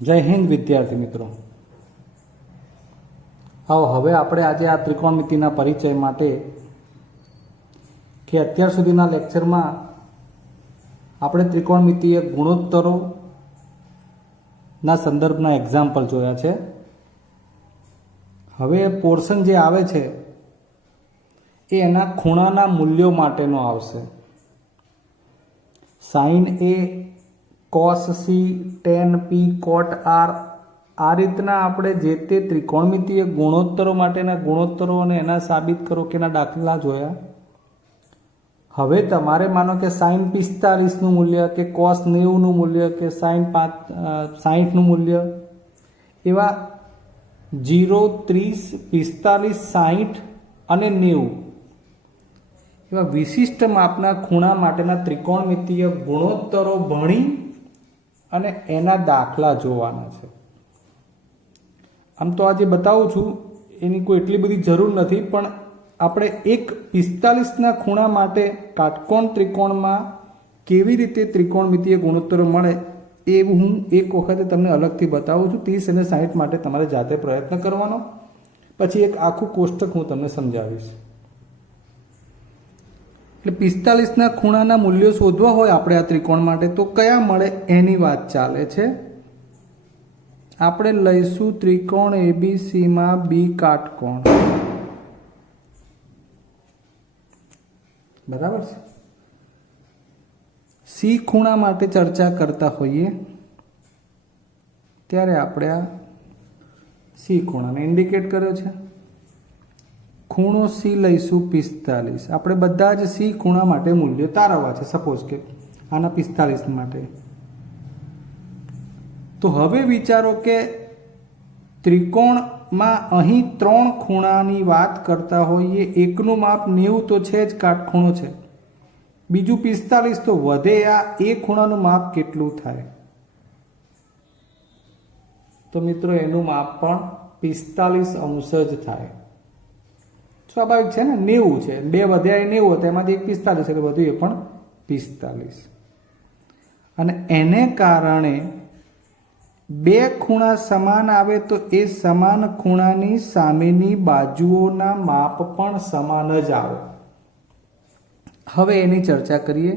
જય હિન્દ વિદ્યાર્થી મિત્રો। આવો હવે આપણે આજે આ ત્રિકોણમિતિના પરિચય માટે કે અત્યાર સુધીના લેક્ચરમાં આપણે ત્રિકોણમિતિય ગુણોત્તરોના સંદર્ભના એક્ઝામ્પલ જોયા છે। હવે પોર્શન જે આવે છે એ એના ખૂણાના મૂલ્યો માટેનો આવશે। સાઇન એ, cos c, tan p, cot r આ રીતના આપણે જે તે ત્રિકોણમિતિય ગુણોત્તરો માટેના ગુણોત્તરો અને એના સાબિત કરો કે એના દાખલા જોયા। હવે તમારે માનો કે sin 45નું મૂલ્ય કે cos 90નું મૂલ્ય કે sin 60નું મૂલ્ય એવા 0, 30, 45, 60 અને 90 એવા વિશિષ્ટ માપના ખૂણા માટેના ત્રિકોણમિતિય ગુણોત્તરો ભણી અને એના દાખલા જોવાના છે। આમ તો આજે બતાવું છું એની કોઈ એટલી બધી જરૂર નથી, પણ આપણે એક 45ના ખૂણા માટે કાટકોણ ત્રિકોણમાં કેવી રીતે ત્રિકોણમિતિય ગુણોત્તરો મળે એ હું એક વખતે તમને અલગથી બતાવું છું। 30 અને 60 માટે તમારે જાતે પ્રયત્ન કરવાનો, પછી એક આખું કોષ્ટક હું તમને સમજાવીશ। એટલે 45ના ખૂણાના મૂલ્યો શોધવા હોય આપણે આ ત્રિકોણ માટે તો કયા મળે એની વાત ચાલે છે। આપણે લઈશું ત્રિકોણ એબીસીમાં બી કાટકોણ, બરાબર છે। સી ખૂણા માટે ચર્ચા કરતા હોઈએ ત્યારે આપણે આ સી ખૂણાને ઇન્ડિકેટ કર્યો છે। ખૂણો સી લઈશું 45। આપણે બધા જ સી ખૂણા માટે મૂલ્યો તારવવા છે, સપોઝ કે આના 45 માટે। તો હવે વિચારો કે ત્રિકોણમાં અહીં 3 ખૂણાની વાત કરતા હોઈએ। એકનું માપ 90 તો છે જ, કાટખૂણો છે, બીજું 45 તો વધે આ એ ખૂણાનું માપ કેટલું થાય? તો મિત્રો એનું માપ પણ 45 અંશ જ થાય। સ્વાભાવિક છે ને, 90 છે, 2 વધ્યા એ 90 હતા, એમાંથી એક 45 એટલે વધુ એ પણ 45। અને એને કારણે બે ખૂણા સમાન આવે તો એ સમાન ખૂણાની સામેની બાજુઓના માપ પણ સમાન જ આવે। હવે એની ચર્ચા કરીએ।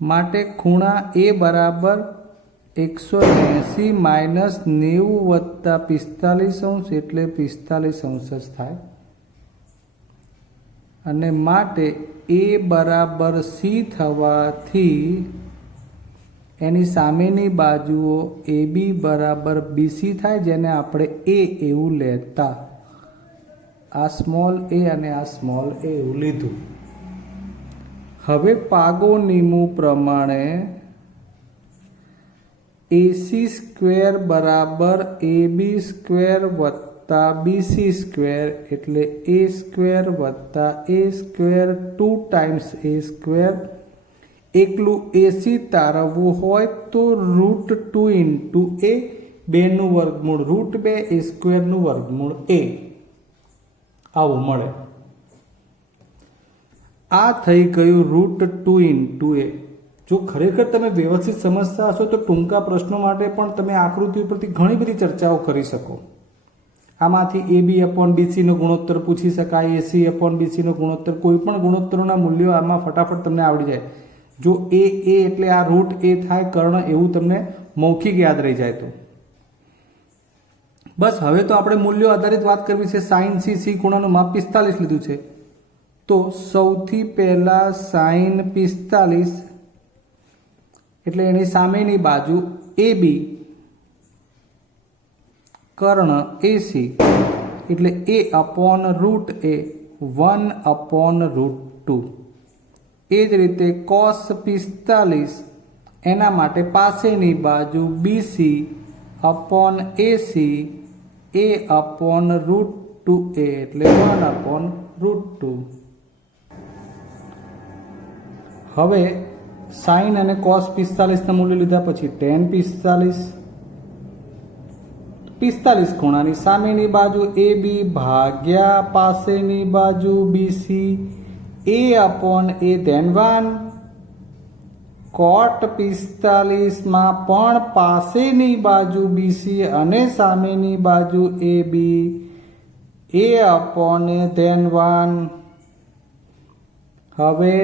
માટે ખૂણા એ બરાબર 180 માઇનસ 90 વત્તા 45 અંશ એટલે 45 અંશ જ થાય। અને માટે એ બરાબર સી થવાથી એની સામેની બાજુઓ એ બી બરાબર બીસી થાય, જેને આપણે એ એવું લેતા, આ સ્મોલ એ અને આ સ્મોલ એ એવું લીધું। હવે પાગોનીમું પ્રમાણે એસી સ્ક્વેર બરાબર એ બી સ્ક્વેર વત્તા બીસી સ્ક્વેર એટલે એ સ્ક્વેર વત્તા એ સ્ક્વેર 2 ટાઈમ્સ એ સ્ક્વેર। એકલું એસી તારવવું હોય તો √2 ઇન્ટુ એ, 2નું વર્ગમૂળ √2 એ સ્ક્વેરનું વર્ગમૂળ એ, આવું મળે। આ થઈ ગયું √2 ઇન્ટુ એ। જો ખરેખર તમે વ્યવસ્થિત સમજતા હશો તો ટૂંકા પ્રશ્નો માટે પણ તમે આકૃતિ ઉપરથી ઘણી બધી ચર્ચાઓ કરી શકો। આમાંથી એ બી અપોન બીસીનો ગુણોત્તર પૂછી શકાય, એસી અપોન બીસીનો ગુણોત્તર, કોઈ પણ ગુણોત્તરોના મૂલ્યો આમાં ફટાફટ તમને આવડી જાય। જો એ એટલે આ રૂટ એ થાય કર્ણ, એવું તમને મૌખિક યાદ રહી જાય તો બસ। હવે તો આપણે મૂલ્યો આધારિત વાત કરવી છે। સાઇન સી ખૂણાનું માપ 45 લીધું છે, તો સૌથી પહેલા સાઇન 45 એટલે એની સામેની બાજુ એ બી, કર્ણ એસી એટલે એ અપોન √a 1 અપોન √2। એ જ રીતે cos 45 એના માટે પાસેની બાજુ બીસી અપોન એસી એ અપોન √2a એટલે 1 અપોન √2। હવે સાઇન અને cos 45ના મૂલ્ય લીધા પછી tan 45 ખૂણાની સામેની બાજુ એ બી ભાગ્યા પાસેની બાજુ બીસી એ અપોન એ ધેન 1 કોટ 45 પણ પાસેની બાજુ બીસી અને સામેની બાજુ એ બી એ અપોન એ ધેન 1. હવે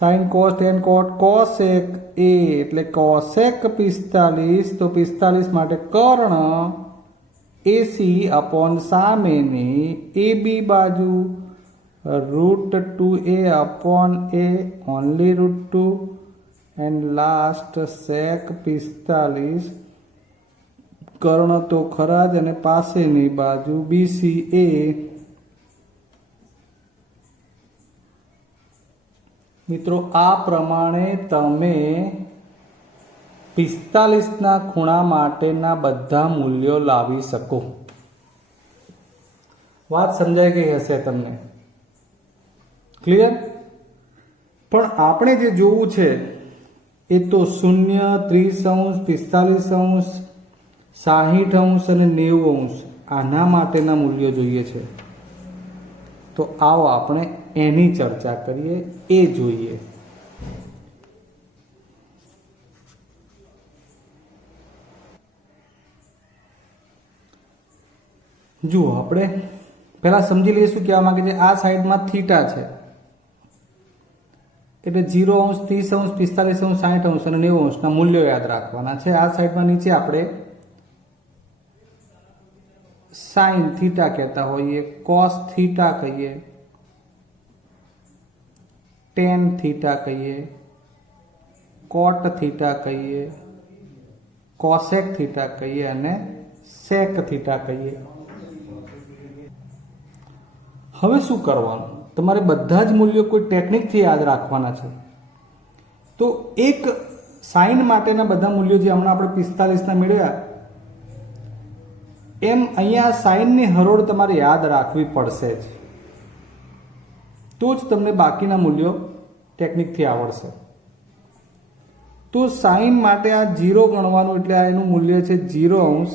સાઇન કોસ ટેન કોટ કોસેક એ એટલે કોસેક 45, તો 45 માટે કર્ણ એસી અપોન સામેની એ બી બાજુ √2a upon a only √2 and last sec 45 કર્ણ તો ખરા જ અને પાસેની બાજુ બીસી એ. મિત્રો આ પ્રમાણે તમે 45ના ખૂણા માટેના બધા મૂલ્યો લાવી શકો. વાત સમજાઈ ગઈ હશે તમને? ક્લિયર? પણ આપણે જે જોવું છે એ તો 0, 30°, 45°, 60° અને 90° આના માટેના મૂલ્યો જોઈએ છે. તો આવો આપણે એની ચર્ચા કરીએ, એ જોઈએ. જુઓ, આપણે પહેલા સમજી લઈશું કે આ માંગે છે આ સાઈડમાં થીટા છે એટલે 0°, 30°, 45°, 60° અને 90°ના મૂલ્યો યાદ રાખવાના છે. આ સાઈડમાં નીચે આપણે સાઇન થીટા કહેતા હોઈએ, કોસ થીટા કહીએ, ટેન થીટા કહીએ, કોટ થીટા કહીએ, કોસેક થીટા કહીએ અને સેક થીટા કહીએ. હવે શું કરવાનું? તમારે બધા જ મૂલ્યો કોઈ ટેકનિકથી યાદ રાખવાના છે. તો એક સાઇન માટેના બધા મૂલ્યો જે હમણાં આપણે 45ના મેળવ્યા, એમ અહીંયા સાઇનની હરોળ તમારે યાદ રાખવી પડશે જ, તો જ તમને બાકીના મૂલ્યો ટેકનિકથી આવડશે. તો સાઇન માટે આ 0 ગણવાનું એટલે આ એનું મૂલ્ય છે 0°.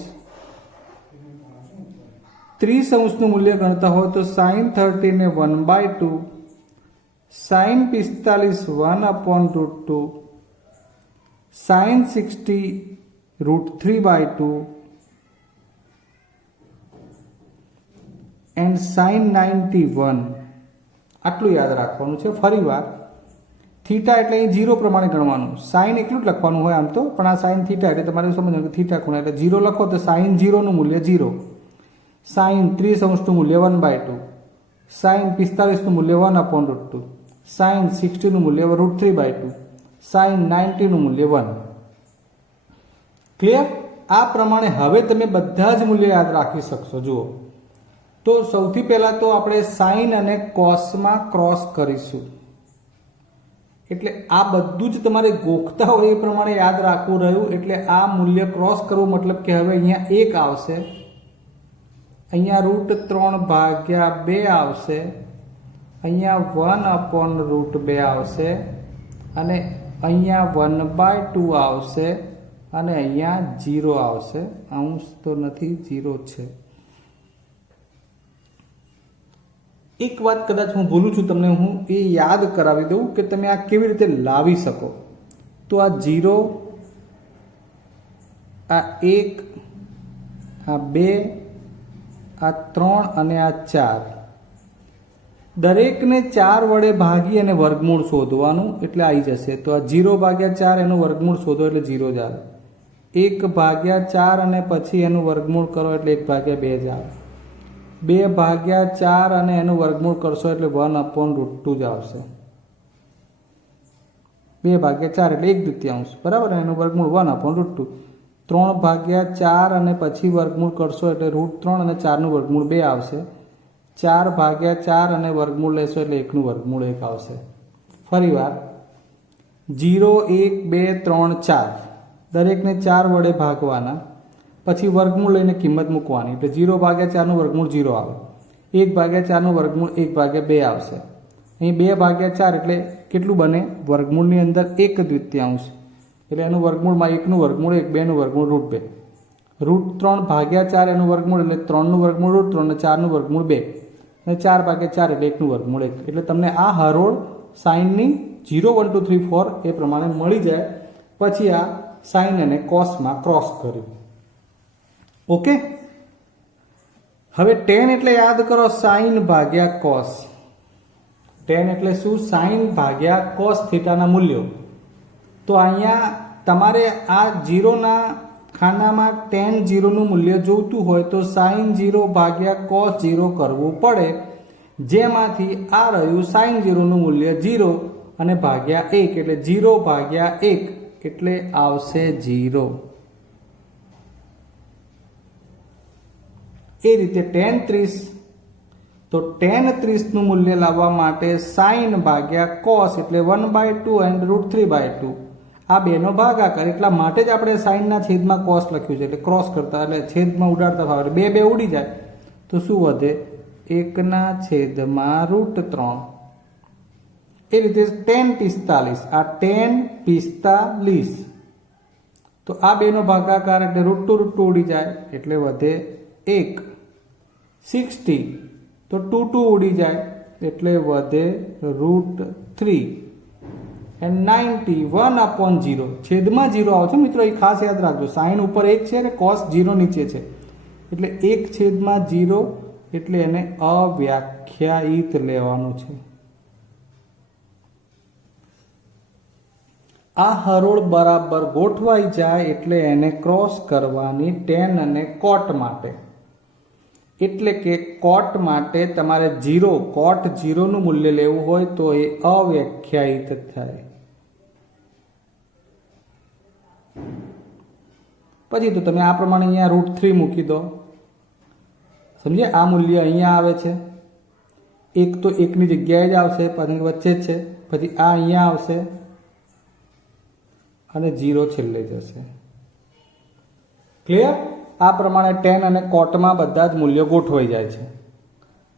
30°નું મૂલ્ય ગણતા હોય તો સાઇન 30 ને 1/2, સાઇન 45 1/√2, સાઇન 60 √3/2 એન્ડ સાઇન 91. આટલું યાદ રાખવાનું છે. ફરી વાર, થીટા એટલે અહીં 0 પ્રમાણે ગણવાનું. સાઇન એટલું જ લખવાનું હોય આમ તો, પણ આ સાઇન થીટા એટલે તમારે સમજવાનું કે થીટા ખૂણા એટલે 0 લખો તો સાઇન 0નું મૂલ્ય 0, સાઇન 30°નું મૂલ્ય 1/2, સાઇન 45નું મૂલ્ય 1/√2, સાઇન 60નું મૂલ્ય √3/2, સાઇન 90નું મૂલ્ય 1. ક્લિયર? આ પ્રમાણે હવે તમે બધા જ મૂલ્યો યાદ રાખી શકશો. જુઓ, તો સૌથી પહેલા તો આપણે સાઇન અને કોસમાં ક્રોસ કરીશું. એટલે આ બધું જ તમારે ગોખતા હોય એ પ્રમાણે યાદ રાખવું રહ્યું. એટલે આ મૂલ્ય ક્રોસ કરવું મતલબ કે હવે અહીંયા 1 આવશે, અહીંયા √3/2 આવશે, અહીંયા 1/√2 આવશે, અને અહીંયા 1/2 આવશે, અને અહીંયા 0 આવશે. અંશ તો નથી, 0 છે. એક વાત કદાચ હું ભૂલું છું, તમને હું એ યાદ કરાવી દઉં કે તમે આ કેવી રીતે લાવી શકો. તો આ 0, આ 1, આ 2, આ 3 અને આ 4, દરેકને 4 વડે ભાગી અને વર્ગમૂળ શોધવાનું એટલે આવી જશે. તો આ 0/4 એનું વર્ગમૂળ શોધો એટલે 0 જ આવે. 1/4 અને પછી એનું વર્ગમૂળ કરો એટલે 1/2 જ આવે. 2/4 અને એનું વર્ગમૂળ કરશો એટલે 1/√2 જ આવશે. 2/4 એટલે 1/2, બરાબર. એનું વર્ગમૂળ 1/√2. 3/4 અને પછી વર્ગમૂળ કરશો એટલે √3 અને 4નું વર્ગમૂળ 2 આવશે. 4/4 અને વર્ગમૂળ લેશો એટલે 1નું વર્ગમૂળ 1 આવશે. ફરી વાર, 0, 1, 2, 3, 4 દરેકને 4 વડે ભાગવાના, પછી વર્ગમૂળ લઈને કિંમત મૂકવાની એટલે 0/4નું વર્ગમૂળ 0 આવે. 1/4નું વર્ગમૂળ 1/2 આવશે. અહીં 2/4 એટલે કેટલું બને? વર્ગમૂળની અંદર 1/2, એટલે એનું વર્ગમૂળમાં 1નું વર્ગમૂળ 1, 2નું વર્ગમૂળ √2. √3/4 એનું વર્ગમૂળ એટલે 3નું વર્ગમૂળ √3 અને 4નું વર્ગમૂળ 2, અને 4/4 એટલે 1નું વર્ગમૂળ 1. એટલે તમને આ હરોળ સાઇનની 0 1 2 3 4 એ પ્રમાણે મળી જાય. પછી આ સાઇન અને કોસમાં ક્રોસ કર્યું. ઓકે, હવે tan એટલે યાદ કરો સાઇન ભાગ્યા કોસ. tan એટલે શું? સાઇન ભાગ્યા કોસ થીટાના મૂલ્યો. તો અહીંયા તમારે આ 0 ના ખાનામાં tan 0 નું મૂલ્ય જોઈતું હોય તો sin 0 ભાગ્યા cos 0 કરવું પડે, જેમાંથી આ રહ્યું sin 0 નું મૂલ્ય 0 અને ભાગ્યા 1 એટલે 0 ભાગ્યા 1 એટલે આવશે 0. એ રીતે tan 30, તો tan 30 નું મૂલ્ય લાવવા માટે sin ભાગ્યા cos એટલે 1/2 and √3/2 આ બેનો ભાગાકાર. એટલા માટે જ આપણે સાઇનના છેદમાં કોસ લખ્યું છે, એટલે ક્રોસ કરતા એટલે છેદમાં ઉડાડતા ભાવ એટલે બે ઉડી જાય તો શું વધે? 1/√3. એ રીતે tan 45, આ tan 45 તો આ બેનો ભાગાકાર એટલે √2 ઉડી જાય એટલે વધે 1. 60 તો 2 ઉડી જાય એટલે વધે √3 and 90 1/0 છેદમાં 0 આવશે મિત્રો, એ ખાસ યાદ રાખજો. સાઇન ઉપર 1 છે અને કોસ 0 નીચે છે એટલે 1/0 એટલે એને અવ્યાખ્યાયિત લેવાનું છે. આ હરોળ બરાબર ગોઠવાઈ જાય એટલે એને ક્રોસ કરવાની tan અને cot માટે. એટલે કે cot માટે તમારે 0 cot 0 નું મૂલ્ય લેવું હોય તો એ અવ્યાખ્યાયિત થાય. પછી તો તમે આ પ્રમાણે અહીંયા √3 મૂકી દો. સમજે? આ મૂલ્ય અહીંયા આવે છે, એક તો એકની જગ્યાએ જ આવશે, પછી વચ્ચે જ છે, પછી આ અહીંયા આવશે અને 0 છેલ્લે જશે. ક્લિયર? આ પ્રમાણે tan અને cotમાં બધા જ મૂલ્યો ગોઠવાઈ જાય છે.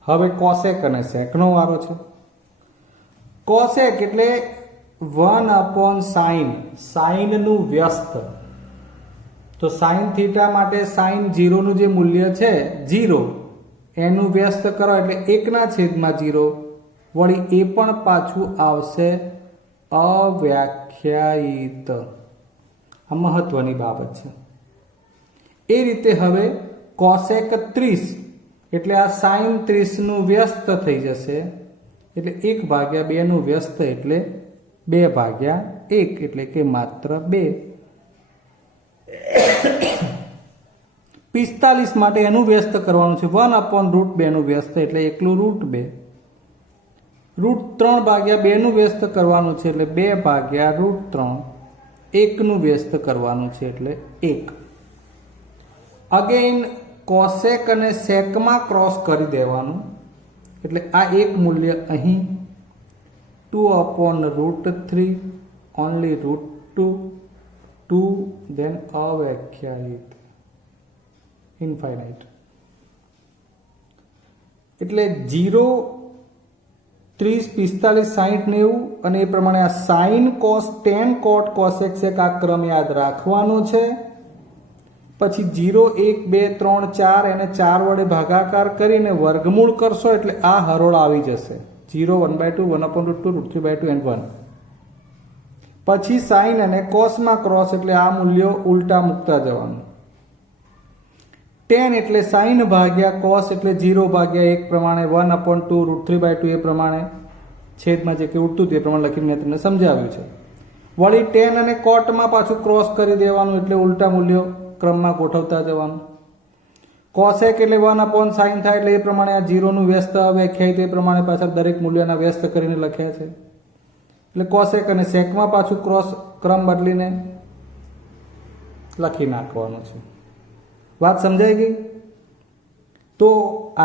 હવે cosec અને sec નો વારો છે. cosec એટલે 1/sin, સાઇન નું વ્યસ્ત. તો sin થીટા માટે sin 0 નું જે મૂલ્ય છે 0 એનું વ્યસ્ત કરો એટલે 1/0 વળી એ પણ પાછું આવશે અવ્યાખ્યાયિત. આ મહત્વની બાબત છે. એ રીતે હવે cosec 30 એટલે આ sin 30 નું વ્યસ્ત થઈ જશે એટલે 1/2 નું વ્યસ્ત એટલે 2/1 એટલે કે માત્ર 2. 45 માટે એનું વ્યસ્ત કરવાનું છે 1/√2 નું વ્યસ્ત એટલે એકલું √2. √3/2 નું વ્યસ્ત કરવાનું છે એટલે 2/√3. 1 નું વ્યસ્ત કરવાનું છે એટલે 1. અગેન cosec અને sec માં ક્રોસ કરી દેવાનું એટલે આ એક મૂલ્ય અહીં 2/√3 ઓનલી √2 2 then અવ્યાખ્યાયિત ઇન્ફાઇનાઇટ. એટલે 0 30 45 60 90 અને એ પ્રમાણે આ sin cos tan cot cosec sec આ ક્રમ યાદ રાખવાનો છે. પછી 0 1 2 3 4 એને 4 વડે ભાગાકાર કરીને વર્ગમૂળ કરશો એટલે આ હરોળ આવી જશે 0 1/2 1/√2 √3/2 and 1. પછી સાઇન અને કોસમાં ક્રોસ એટલે આ મૂલ્યો ઉલટા મૂકતા જવાનું. tan એટલે સાઇન ભાગ્યા કોસ એટલે 0/1 પ્રમાણે 1/2 √3/2 એ પ્રમાણે છેદમાં જે કે ઉડતું તે પ્રમાણે લખીને મેં તમને સમજાવ્યું છે. વળી tan અને કોટમાં પાછું ક્રોસ કરી દેવાનું એટલે ઉલટા મૂલ્યો ક્રમમાં ગોઠવતા જવાનું. cosec એટલે 1/sin થાય એટલે એ પ્રમાણે આ 0 નું વ્યસ્ત અવ્યાખ્યાયિત એ પ્રમાણે પાછળ દરેક મૂલ્યના વ્યસ્ત કરીને લખ્યા છે. એટલે cosec અને secમાં પાછું ક્રોસ ક્રમ બદલીને લખી નાખવાનું છે. વાત સમજાઈ ગઈ? તો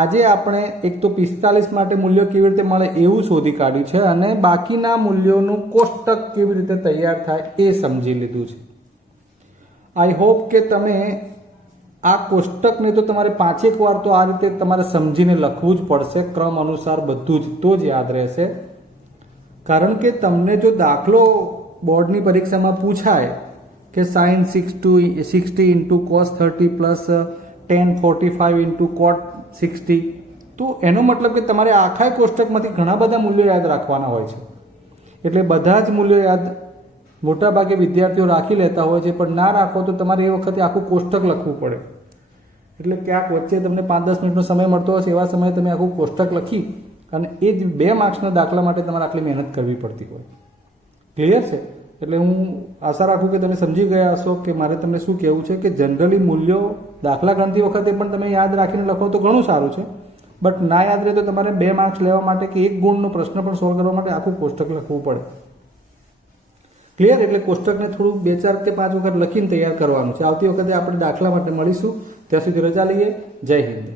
આજે આપણે એક તો 45 માટે મૂલ્યો કેવી રીતે મળે એવું શોધી કાઢ્યું છે અને બાકીના મૂલ્યોનું કોષ્ટક કેવી રીતે તૈયાર થાય એ સમજી લીધું છે. આઈ હોપ કે તમે આ કોષ્ટકને તો તમારે 5 વાર તો આ રીતે તમારે સમજીને લખવું જ પડશે, ક્રમ અનુસાર બધું જ, તો જ યાદ રહેશે. કારણ કે તમને જો દાખલો બોર્ડની પરીક્ષામાં પૂછાય કે sin 60 into cos 30 plus tan 45 into cot 60 તો એનો મતલબ કે તમારે આખા કોષ્ટકમાંથી ઘણા બધા મૂલ્યો યાદ રાખવાના હોય છે. એટલે બધા જ મૂલ્યો યાદ મોટાભાગે વિદ્યાર્થીઓ રાખી લેતા હોય છે, પણ ના રાખો તો તમારે એ વખતે આખું કોષ્ટક લખવું પડે. એટલે ક્યાંક વચ્ચે તમને 5-10 મિનિટનો સમય મળતો હશે, એવા સમયે તમે આખું કોષ્ટક લખી અને એ જ 2 માર્ક્સના દાખલા માટે તમારે આટલી મહેનત કરવી પડતી હોય. ક્લિયર છે? એટલે હું આશા રાખું કે તમે સમજી ગયા હશો કે મારે તમને શું કહેવું છે કે જનરલી મૂલ્યો દાખલા ગણતી વખતે પણ તમે યાદ રાખીને લખો તો ઘણું સારું છે, બટ ના યાદ રહે તો તમારે 2 માર્ક્સ લેવા માટે કે 1 ગુણનો પ્રશ્ન પણ સોલ્વ કરવા માટે આખું કોષ્ટક લખવું પડે. ક્લિયર? એટલે કોષ્ટકને થોડું 2, 4 કે 5 વખત લખીને તૈયાર કરવાનું છે. આવતી વખતે આપણે દાખલા માટે મળીશું. ત્યાં સુધી રજા લઈએ. જય હિન્દ.